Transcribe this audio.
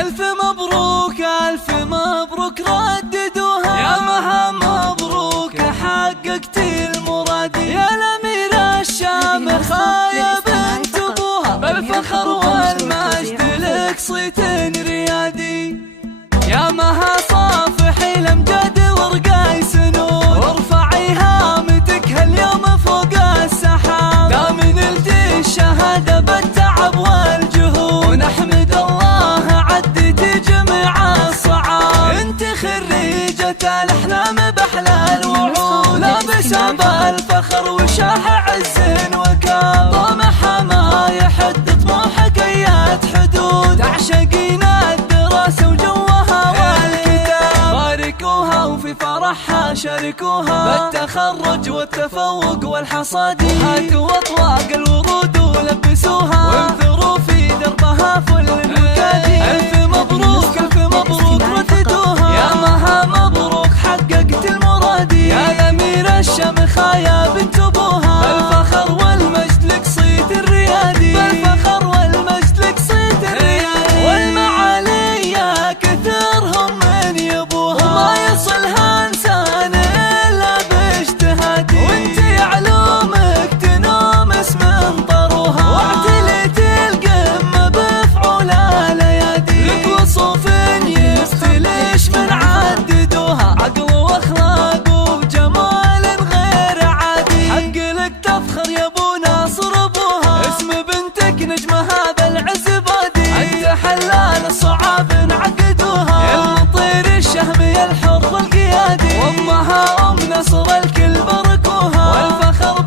ألف مبروك ألف مبروك رددوها، يا مها مبروك حققت المراد، يا الأميرة الشامخة يا بنت أبوها، بالفخر والمجد لك صيت ريادي، يا مها صافحي الأمجاد ورقاي سنود، وارفعي هامتك هاليوم فوق السحاب، دامن الجي الشهادة بالتعب والجهود، ونحمد الله عديتي جميع الصعاب، انت خريجة الأحلام بأحلى الوعود، لابسة بالفخر وشاح عز وكاب، طموحها ما يحد طموحك أيات حدود، تعشقين الدراسة وجوها والكتاب، باركوها وفي فرحها شاركوها، بالتخرج والتفوق والحصاد، هاتوا أطواق الورود ولبسوها، وانثروا في دربها فل المكادي، ألف مبروك ألف مبروك رددوها، يا مها مبروك حققت المراد، يا الأميرة الشامخة يا بنت أبوها، بالفخر والمجد لك صيت الريادي، بالفخر والمجد لك صيت الريادي، والمعالي يا كثرهم من يبوها، وما يصلها إنسان إلا باجتهادي، وانت علومك تنومس من طروها، واعتليت القمة بفعول الأيادي، لك وصوف يفتلش من عددوها، عقل واخلاق وجمال غير عادي، حق لك تفخر يا ابو ناصر ابوها، اسم بنتك نجمها بالعز بادي، انت حلال الصعاب انعقدوها، يا المطير الشهمي الحر القيادي، وامها ام نصر الكل باركوها، والفخر